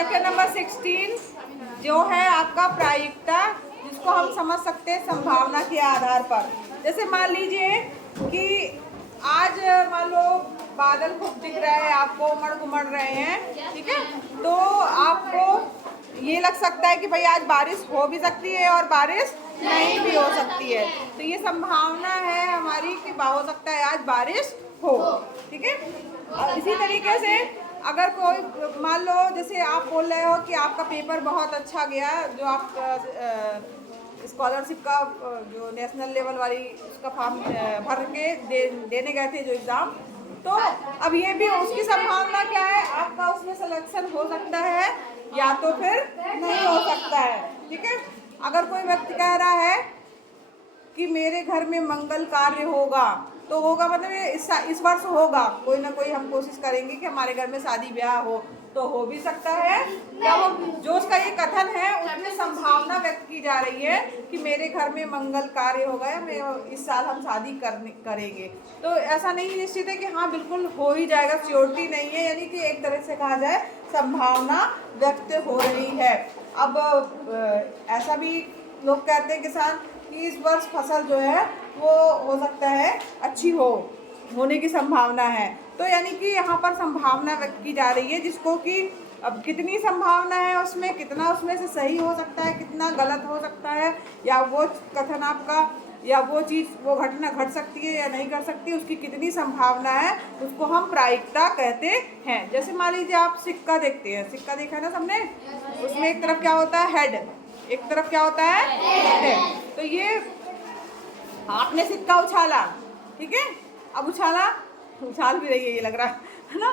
Chapter number 16 जो है आपका प्रायिकता, जिसको हम समझ सकते हैं संभावना के आधार पर। जैसे मान लीजिए कि आज मान लो बादल खूब दिख रहा है, आपको उमड़ घुमड़ रहे हैं, ठीक है, तो आपको ये लग सकता है कि भाई आज बारिश हो भी सकती है और बारिश नहीं भी हो सकती है। तो ये संभावना है हमारी कि हो सकता है आज बारिश हो, ठीक है। इसी तरीके से अगर कोई मान लो जैसे आप बोल रहे हो कि आपका पेपर बहुत अच्छा गया, जो आप स्कॉलरशिप का जो नेशनल लेवल वाली उसका फॉर्म भर के देने गए थे जो एग्ज़ाम, तो अब ये भी उसकी संभावना क्या है, आपका उसमें सिलेक्शन हो सकता है या तो फिर नहीं हो सकता है, ठीक है। अगर कोई व्यक्ति कह रहा है कि मेरे घर में मंगल कार्य होगा, तो होगा मतलब ये इस वर्ष होगा, कोई ना कोई हम कोशिश करेंगे कि हमारे घर में शादी ब्याह हो, तो हो भी सकता है। या वो जो उसका ये कथन है उसमें संभावना व्यक्त की जा रही है कि मेरे घर में मंगल कार्य होगा या मैं इस साल हम शादी करेंगे। तो ऐसा नहीं निश्चित है कि हाँ बिल्कुल हो ही जाएगा, श्योरिटी नहीं है, यानी कि एक तरह से कहा जाए संभावना व्यक्त हो रही है। अब ऐसा भी लोग कहते हैं किसान कि इस वर्ष फसल जो है वो हो सकता है अच्छी होने की संभावना है। तो यानी कि यहाँ पर संभावना व्यक्त की जा रही है, जिसको कि अब कितनी संभावना है उसमें, कितना उसमें से सही हो सकता है, कितना गलत हो सकता है, या वो कथन आपका या वो चीज़ वो घटना घट सकती है या नहीं कर सकती, उसकी कितनी संभावना है, उसको हम प्रायिकता कहते हैं। जैसे मान लीजिए आप सिक्का देखते हैं, सिक्का देखा है ना सबने, उसमें एक तरफ क्या होता है हेड, एक तरफ क्या होता है हेड। तो ये आपने सिक्का उछाला, ठीक है, अब उछाल भी रही है ये लग रहा है ना,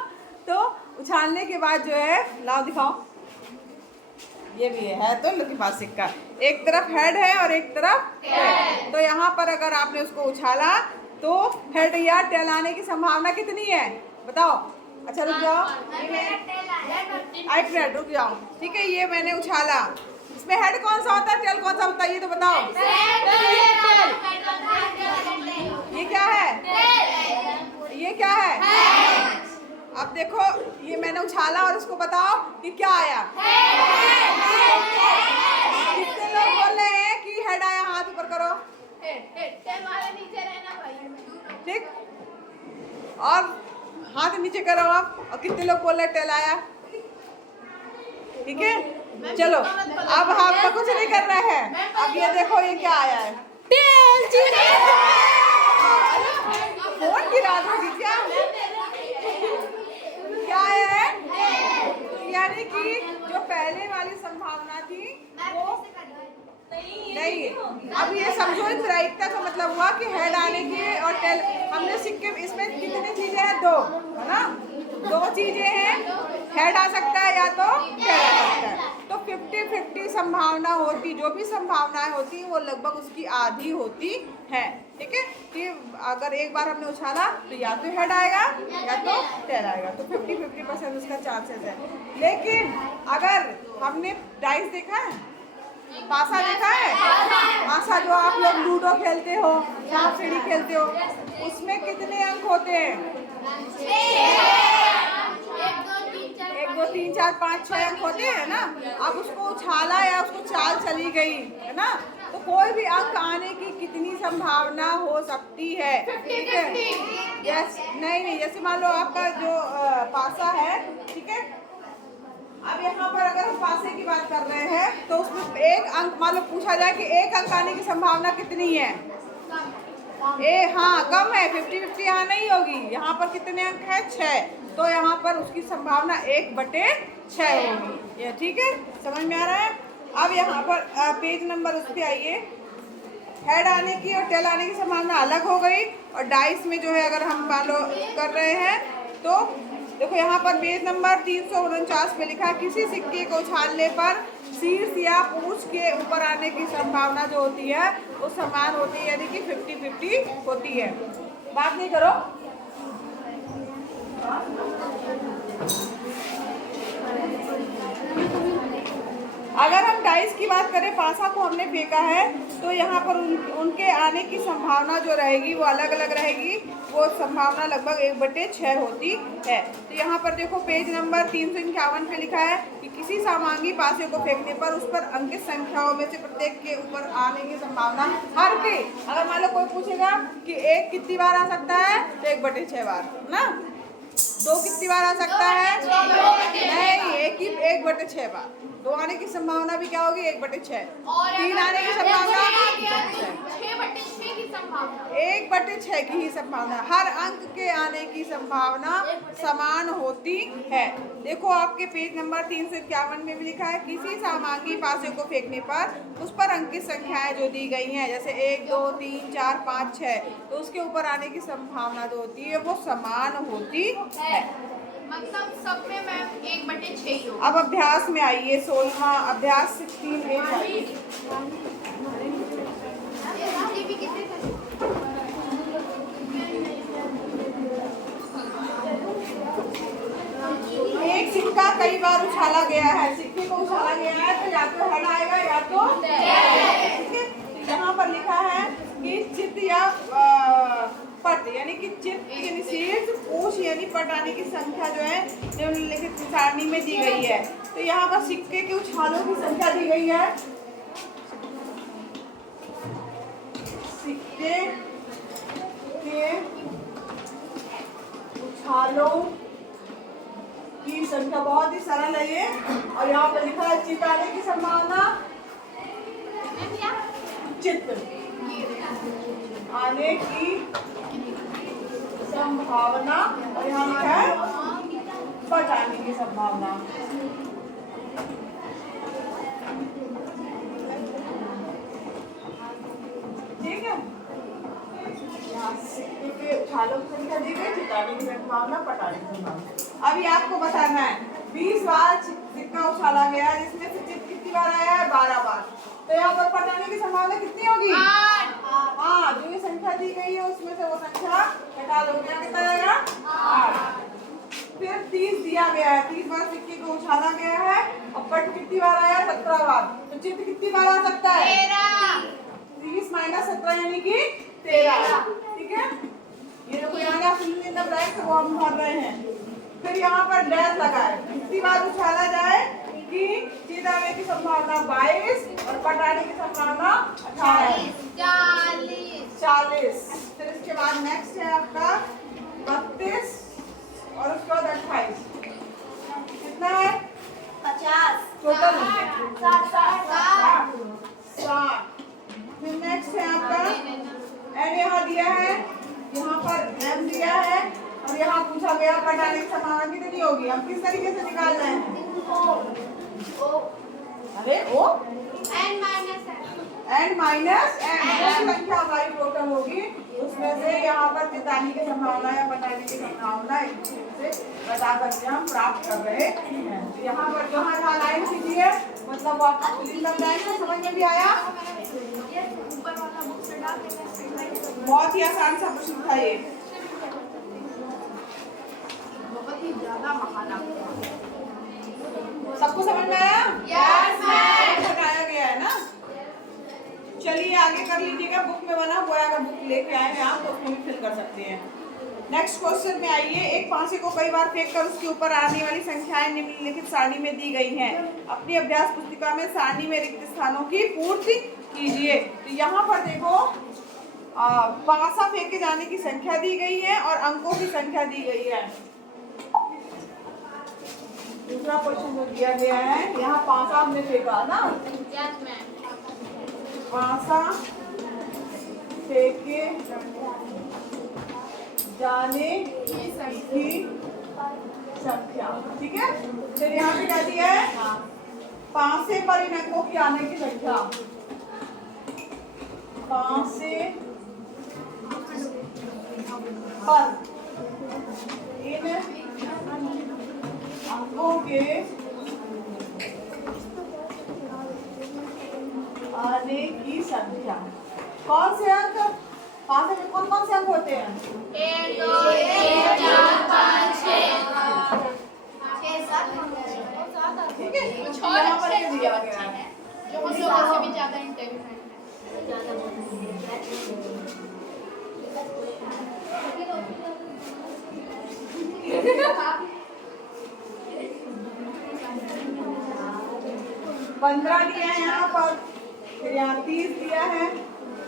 तो उछालने के बाद जो है, लाओ दिखाओ, ये भी है तो लोग के पास सिक्का, एक तरफ हेड है और एक तरफ टेल। तो यहाँ पर अगर आपने उसको उछाला तो हेड या टेल आने की संभावना कितनी है बताओ। अच्छा रुक जाओ, रुक जाओ, ठीक है, ये मैंने उछाला, इसमें हेड कौन सा होता है, टेल कौन सा होता है, ये तो बताओ। ये क्या है, ये क्या है, अब देखो ये मैंने उछाला और इसको बताओ कि क्या आया। कितने लोग बोल रहे हैं कि हेड आया, हाथ ऊपर करो, ठीक, और हाथ नीचे करो आप, और कितने लोग बोल रहे हैं टेल आया, ठीक है। चलो अब हम तो कुछ नहीं कर रहे हैं, अब ये देखो ये क्या आया है, टेल। फोन गिरा दूंगी क्या है, यानी कि जो पहले वाली संभावना थी वो नहीं। अब ये समझो इस प्रायिकता का मतलब हुआ कि हेड आने की और टेल, हमने सिक्के इसमें कितनी चीजें हैं, दो है ना, दो चीजें हैं, हेड आ सकता है या तो टेल आ सकता है। तो 50-50 संभावना होती, जो भी संभावनाएं होती वो लगभग उसकी आधी होती है, ठीक है, कि अगर एक बार हमने उछाला तो या तो हेड आएगा या तो टेल आएगा, तो 50-50% उसका चांसेस है। लेकिन अगर हमने डाइस देखा है, पासा देखा है, पासा जो आप लोग लूडो खेलते हो, सांप सीढ़ी खेलते हो, उसमें कितने अंक होते हैं, 1 2 3 4 5 6 अंक होते हैं ना। अब उसको उछाला या उसको चाल चली गई है ना, तो कोई भी अंक आने की कितनी संभावना हो सकती है, ठीक है। यस नहीं, जैसे मान लो आपका जो पासा है, ठीक है, अब यहाँ पर अगर हम पासे की बात कर रहे हैं तो उसमें एक अंक मान लो पूछा जाए कि एक अंक आने की संभावना कितनी है, हाँ कम है, 50-50 यहाँ नहीं होगी। यहाँ पर कितने अंक है, 6, तो यहाँ पर उसकी संभावना 1/6 होगी, ये ठीक है, समझ में आ रहा है। अब यहाँ पर पेज नंबर उस पर आइए, हेड आने की और टेल आने की संभावना अलग हो गई, और डाइस में जो है अगर हम मान लो कर रहे हैं तो देखो यहाँ पर पेज नंबर 349 पे लिखा है, किसी सिक्के को उछालने पर शीर्ष या पूंछ के ऊपर आने की संभावना जो होती है वो समान होती है, यानी कि 50-50 होती है। बात नहीं करो, अगर हम डाइस की बात करें, पासा को हमने फेंका है तो यहाँ पर उनके आने की संभावना जो रहेगी वो अलग अलग रहेगी। वो संभावना लगभग 1/6 होती है। तो यहाँ पर देखो पेज नंबर 351 पे लिखा है कि किसी समांगी पासे को फेंकने पर उस पर अंकित संख्याओं में से प्रत्येक के ऊपर आने की संभावना हर के, अगर मान लो कोई पूछेगा कि 1 कितनी बार आ सकता है तो 1/6 बार ना, 2 कितनी बार आ सकता है, नहीं 1/6 बार। 2 आने की संभावना भी क्या होगी 1/6, 3 आने की संभावना 1/6 की ही संभावना, हर अंक के आने की संभावना समान होती है। देखो आपके पेज नंबर 351 में भी लिखा है किसी समांगी पासे को फेंकने पर उस पर अंकित संख्याएं जो दी गई हैं जैसे 1 2 3 4 5 6, तो उसके ऊपर आने की संभावना जो होती है वो समान होती है। मतलब सब में मैम 1/6 ही होगा। अब अभ्यास में आइए 16वां अभ्यास 16A आइए। एक सिक्का कई बार उछाला गया है, सिक्के को उछाला गया है तो या तो हेड आएगा या तो टेल। ठीक है, यहाँ पर लिखा है कि चित्त या पट यानी कि चित्त यानी शीर्ष पूछ यानी पट आने की संख्या जो है निम्नलिखित सारणी में दी गई है। तो यहाँ पर सिक्के के उछालों की संख्या दी गई है, सिक्के के उछालों की संख्या बहुत ही सरल है ये, और यहाँ पर लिखा है चित्त आने की संभावना, चित्त आने की संभावना, और यहाँ लिखा है पट आने की संभावना। ठीक है, यहाँ सिक्के के उछालों की संख्या दी गई, चित्त आने की संभावना, पट आने की संभावना। अभी आपको बताना है 20 बार सिक्का उछाला गया है जिसमें से चित्त कितनी बार आया है 12 बार, तो यहाँ पर पट आने की संभावना कितनी होगी 8। हाँ, जो ये संख्या दी गई है उसमें से वो संख्या घटा दो, कितना आएगा 8। फिर 30 दिया गया है, 30 बार सिक्के को उछाला गया है और पट कितनी बार आया 17 बार, तो चित्त कितनी बार आ सकता है 30 - 17 यानी कि 13। ठीक है, ये देखो यहाँ फिल इन द ब्लैंक वो हम भर रहे हैं। फिर यहाँ पर डैश लगा है, कितनी बार उछाला जाए कि चित्त आने की संभावना 22 और पट आने की संभावना 40। फिर इसके बाद नेक्स्ट है आपका 32 और उसके बाद 28, कितना है 50 टोटल 60। फिर नेक्स्ट है आपका एन, यहाँ दिया है, यहाँ पर एम दिया है और यहाँ पूछा गया पट आने की संभावना कितनी होगी। हम किस तरीके से निकाल रहे हैं, अरे ओ n माइनस m संख्या हमारी टोटल होगी, उसमें से यहाँ पर चित्त आने की संभावना या पट आने की संभावना एक दूसरे से बता करके हम प्राप्त कर रहे हैं। तो यहाँ पर जहाँ लाइन खींची है मतलब आपको समझ में भी आया, बहुत ही आसान सा प्रश्न था ये, बहुत ही ज्यादा महान। सबको समझ में आया? Yes ma'am. बताया गया है ना। चलिए आगे कर लीजिएगा, बुक में बना हुआ है, अगर बुक लेके आए हैं आप तो उसमें भी फिल कर सकते हैं। नेक्स्ट क्वेश्चन में आइए, एक फांसी को कई बार फेंककर उसके ऊपर आने वाली संख्याएं निम्नलिखित सारणी में दी गई हैं। अपनी अभ्यास पुस्तिका में सारणी में रिक्त स्थानों की पूर्ति कीजिए। तो यहाँ पर देखो पासा फेंके जाने की संख्या दी गई है और अंकों की संख्या दी गई है। दूसरा क्वेश्चन जो दिया गया है, यहाँ पासा हमने फेंका ना, यस मैम। पासा फेंके जाने की संख्या, ठीक है। फिर यहाँ पे क्या दिया है, पासे पर इन अंकों की आने की संख्या, पासे पर इन अंकों के आने की संख्या। कौन से अंक, पासे में कौन कौन से अंक होते हैं? 1 2 3 4 5 6 7। ठीक है, यहाँ पर ये दिया गया है जो हम लोगों से भी ज्यादा इंटेलिजेंट है। 15 दिया है यहाँ पर, फिर यहाँ 30 दिया है,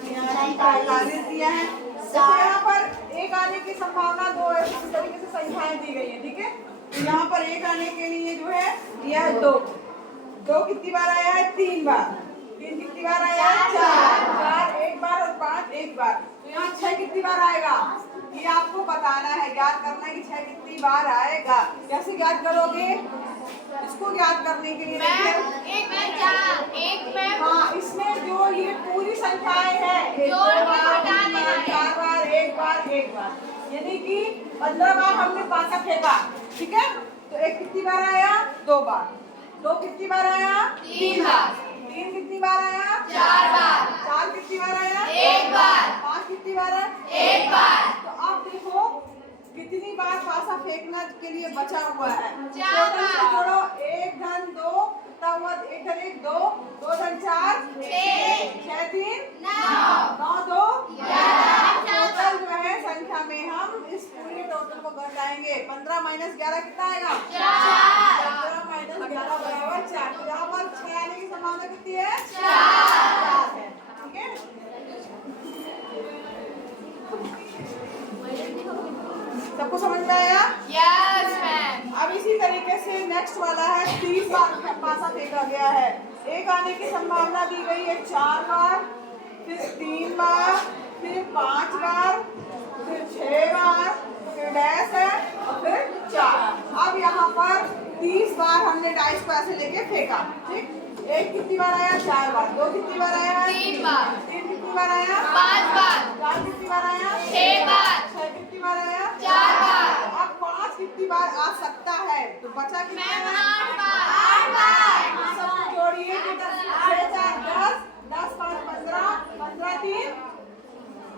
यहाँ 45 दिया है। तो यहाँ पर एक आने की संभावना 2 है, इस तरीके से संख्याएं दी गई है, ठीक है। तो यहाँ पर एक आने के लिए जो है दिया है 2। 2 कितनी बार आया है? 3 बार। 3 कितनी बार आया है? 4। 4 एक बार और 5 एक बार। तो यहाँ 6 कितनी बार आएगा? ये आपको बताना है, ज्ञात करना है कि 6 कितनी बार आएगा। कैसे ज्ञात करोगे? इसको ज्ञात करने के लिए हाँ, इसमें जो ये पूरी संख्याएं हैं, 1 2 बार 3 बार 4 बार 1 बार 1 बार, यानी कि 15 बार हमने पासा फेंका, ठीक है। तो 1 कितनी बार आया? 2 बार। 2 कितनी बार आया? 3 बार। 3 कितनी बार आया? 4 बार। 4 कितनी बार आया? 1 बार। 5 कितनी बार है? 1 बार। तो आप देखो कितनी बार पासा फेंकना के लिए बचा हुआ है। 4 बार। जोड़ो 1 धन 2, तब 1 धन 1 2, 2 धन 4 6, 6 3 9, 9 2 11। टोटल जो है संख्या में हम इस पूरे टोटल को घटाएंगे। 15 माइनस 11 कितना आएगा? 4। 15 माइनस 11 बराबर 4। तो यहाँ पर 6 आने की संभावना कितनी है? 4 है, ठीक है। सबको समझ में आया? Yes ma'am. अब इसी तरीके से नेक्स्ट वाला है 30 बार पासा फेंका गया है। एक आने की संभावना दी गई है 4 बार, फिर 3 बार, फिर 5 बार, फिर 6 बार, फिर डैश है और फिर 4। अब यहाँ पर 30 बार हमने डाइस को ऐसे लेके फेंका, ठीक। 1 कितनी बार आया? 4 बार। 2 कितनी बार आया? 3 बार। 3 कितनी बार आया? 5 बार। 4 कितनी बार आया? 6 बार। 6 कितनी बार आया? 4 बार। अब 5 कितनी बार आ सकता है? तो बचा कितना है? 8 बार। 8 बार। सब जोड़िए कि 6 4 10, 10 5 15, 15 3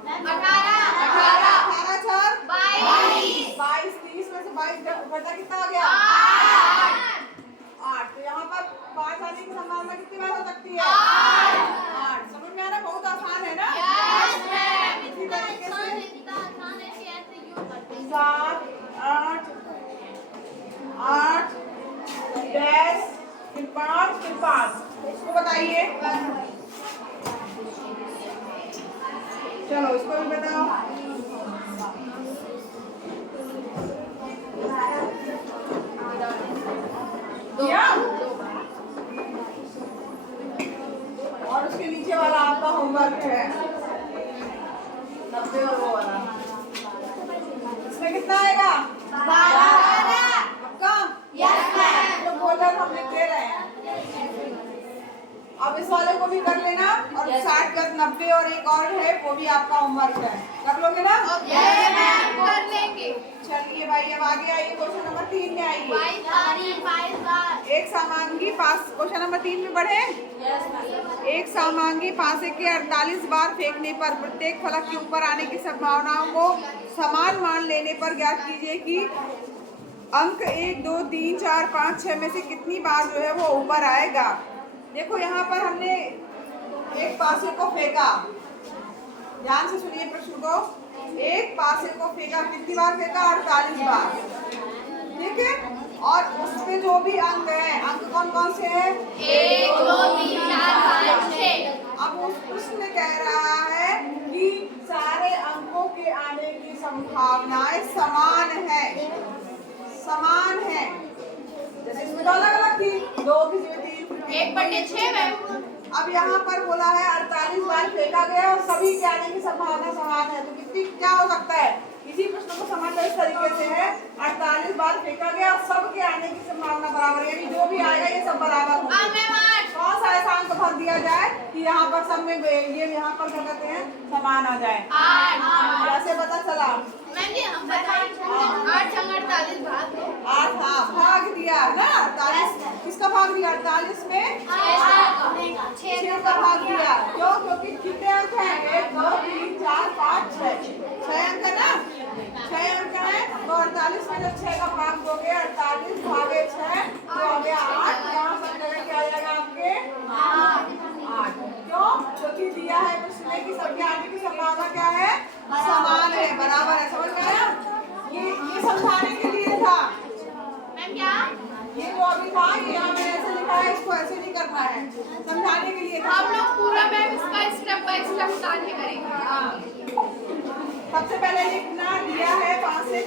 18। 18, 18 4 22। 22, 30 में से 22 जब बचा कितना आ गया? 8। तो यहाँ पर 5 आने की संभावना कितनी बार हो सकती है? 8। समझ में आ रहा है? बहुत आसान है ना? Yes ma'am. इसी तरीके से इतना आसान है कि ऐसे यूं करते हैं। 7 8 8 10 फिर 5 फिर 5। इसको बताइए। चलो इसको भी बताओ। दिया? और उसके नीचे वाला आपका होमवर्क है 90 और वो वाला। इसमें कितना आएगा? 12। पक्का? Yes ma'am. जो बोला हम लिख दे रहे हैं। अब इस वाले को भी कर लेना और 60 का 90 और एक और है वो भी आपका होमवर्क है। कर लोगे ना? यस मैम कर लेंगे। चलिए भाई अब आगे आइए, क्वेश्चन नंबर 3 में आइए। 22 बार। एक समांगी पास, क्वेश्चन नंबर 3 में बढ़े। एक समांगी पासे के 48 बार फेंकने पर प्रत्येक फलक के ऊपर आने की संभावनाओं को समान मान लेने पर ज्ञात कीजिए कि अंक 1 2 3 4 5 6 में से कितनी बार जो है वो ऊपर आएगा। देखो यहाँ पर हमने एक पासे को फेंका, ध्यान से सुनिए प्रश्न को। एक पासे को फेंका, कितनी बार फेंका? 48 बार, ठीक है। और उसमें जो भी अंक है, अंक कौन कौन से हैं? 1 2 3 4 5 6। अब उस प्रश्न में कह रहा है कि सारे अंकों के आने की संभावनाएं समान है, समान है। जैसे इसमें तो अलग अलग थी, 2 किसी में 3, 1/6 मैम। अब यहाँ पर बोला है 48 बार फेंका गया और सभी के आने की संभावना समान है। तो कितनी क्या हो सकता है? इसी प्रश्न को समझना इस तरीके से है, 48 बार फेंका गया और सबके आने की संभावना बराबर, यानी जो भी आएगा ये सब बराबर होगा। कौन सा ऐसा अंक भर दिया जाए कि यहाँ पर सब में ये यहाँ पर क्या कहते हैं समान आ जाए? 8। कैसे पता चला? मैम जी हम बताइए 8 संग 48 भाग दो। 8, हाँ भाग दिया ना। 48 किसका भाग दिया? 48 में 6 का भाग दिया। क्यों? क्योंकि कितने अंक हैं? 1 2 3 4 5 6 अंक है ना। 6 अंक है तो 48 में जब 6 का भाग दोगे 48 भागे 6 तो हो गया 8। यहाँ सब जगह क्या आ जाएगा आपके? 8। क्यों? क्योंकि दिया है प्रश्न में कि सबके आने की संभावना क्या है? समान लिखा, ये यहाँ मैंने ऐसे लिखा है, इसको ऐसे नहीं करना है, समझाने के लिए था। हम लोग पूरा मैम इसका स्टेप बाय स्टेप बता के करेंगे। हाँ, सबसे पहले लिखना दिया है 5 से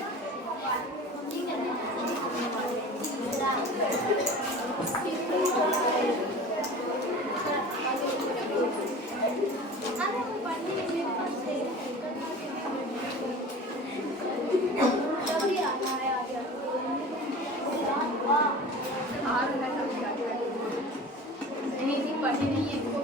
पढ़ी नहीं है इसको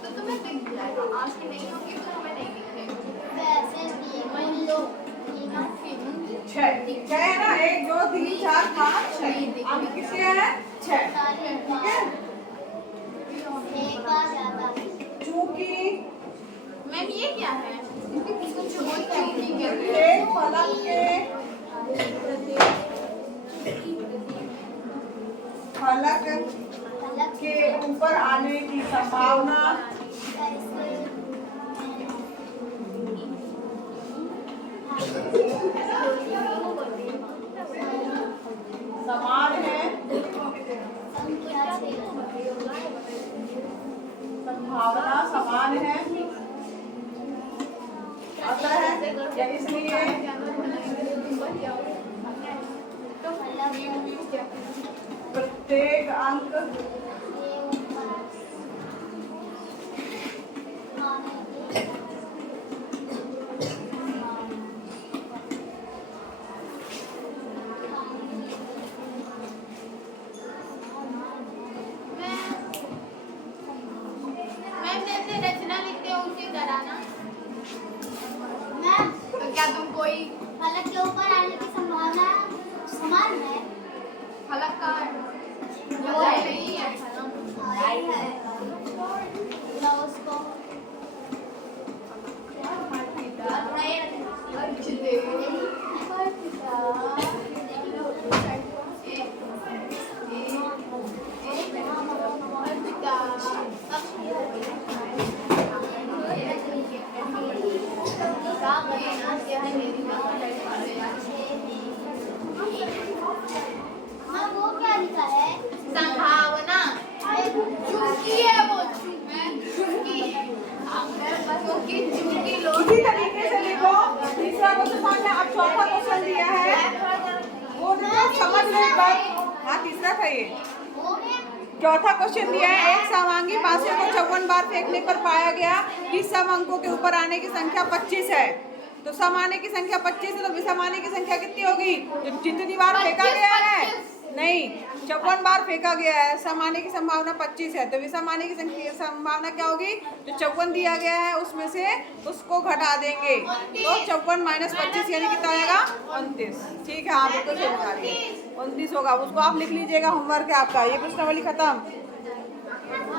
तो तुम्हें दिख जाएगा, आज की नहीं होगी तो हमें नहीं दिखेगा। वैसे भी लोग 6 है ना, 1 2 3 4 5 6, अब कितने हैं 6, ठीक है। चूंकि मैम ये क्या है? चूंकि एक फलक के ऊपर आने की संभावना समान है, संभावना समान है, अतः या इसलिए प्रत्येक अंक कोई फलक के ऊपर आने की संभावना समान है। फलक का नहीं है ना उसको हाँ वो क्या लिखा है? संभावना चूंकि है वो चूंकि लो इसी तरीके से लिखो। तीसरा क्वेश्चन मान लिया, अब चौथा क्वेश्चन दिया है वो तो समझ लो बात। हाँ तीसरा था ये। चौथा क्वेश्चन दिया है, एक समांगी पासे को 54 बार फेंकने पर पाया गया कि सम अंकों के ऊपर आने की संख्या 25 है। तो सम आने की संख्या 25 है तो विषम आने की संख्या कितनी होगी? तो जितनी बार फेंका गया है नहीं 54 बार फेंका गया है, सम आने की संभावना 25 है, तो विषम आने की संख्या संभावना क्या होगी? जो 54 दिया गया है उसमें से उसको घटा देंगे तो 54 माइनस 25 यानी कितना आएगा? 29। ठीक है, आप बिल्कुल सही बता रही है, 29 होगा। उसको आप लिख लीजिएगा, होमवर्क है आपका। ये प्रश्नावली खत्म।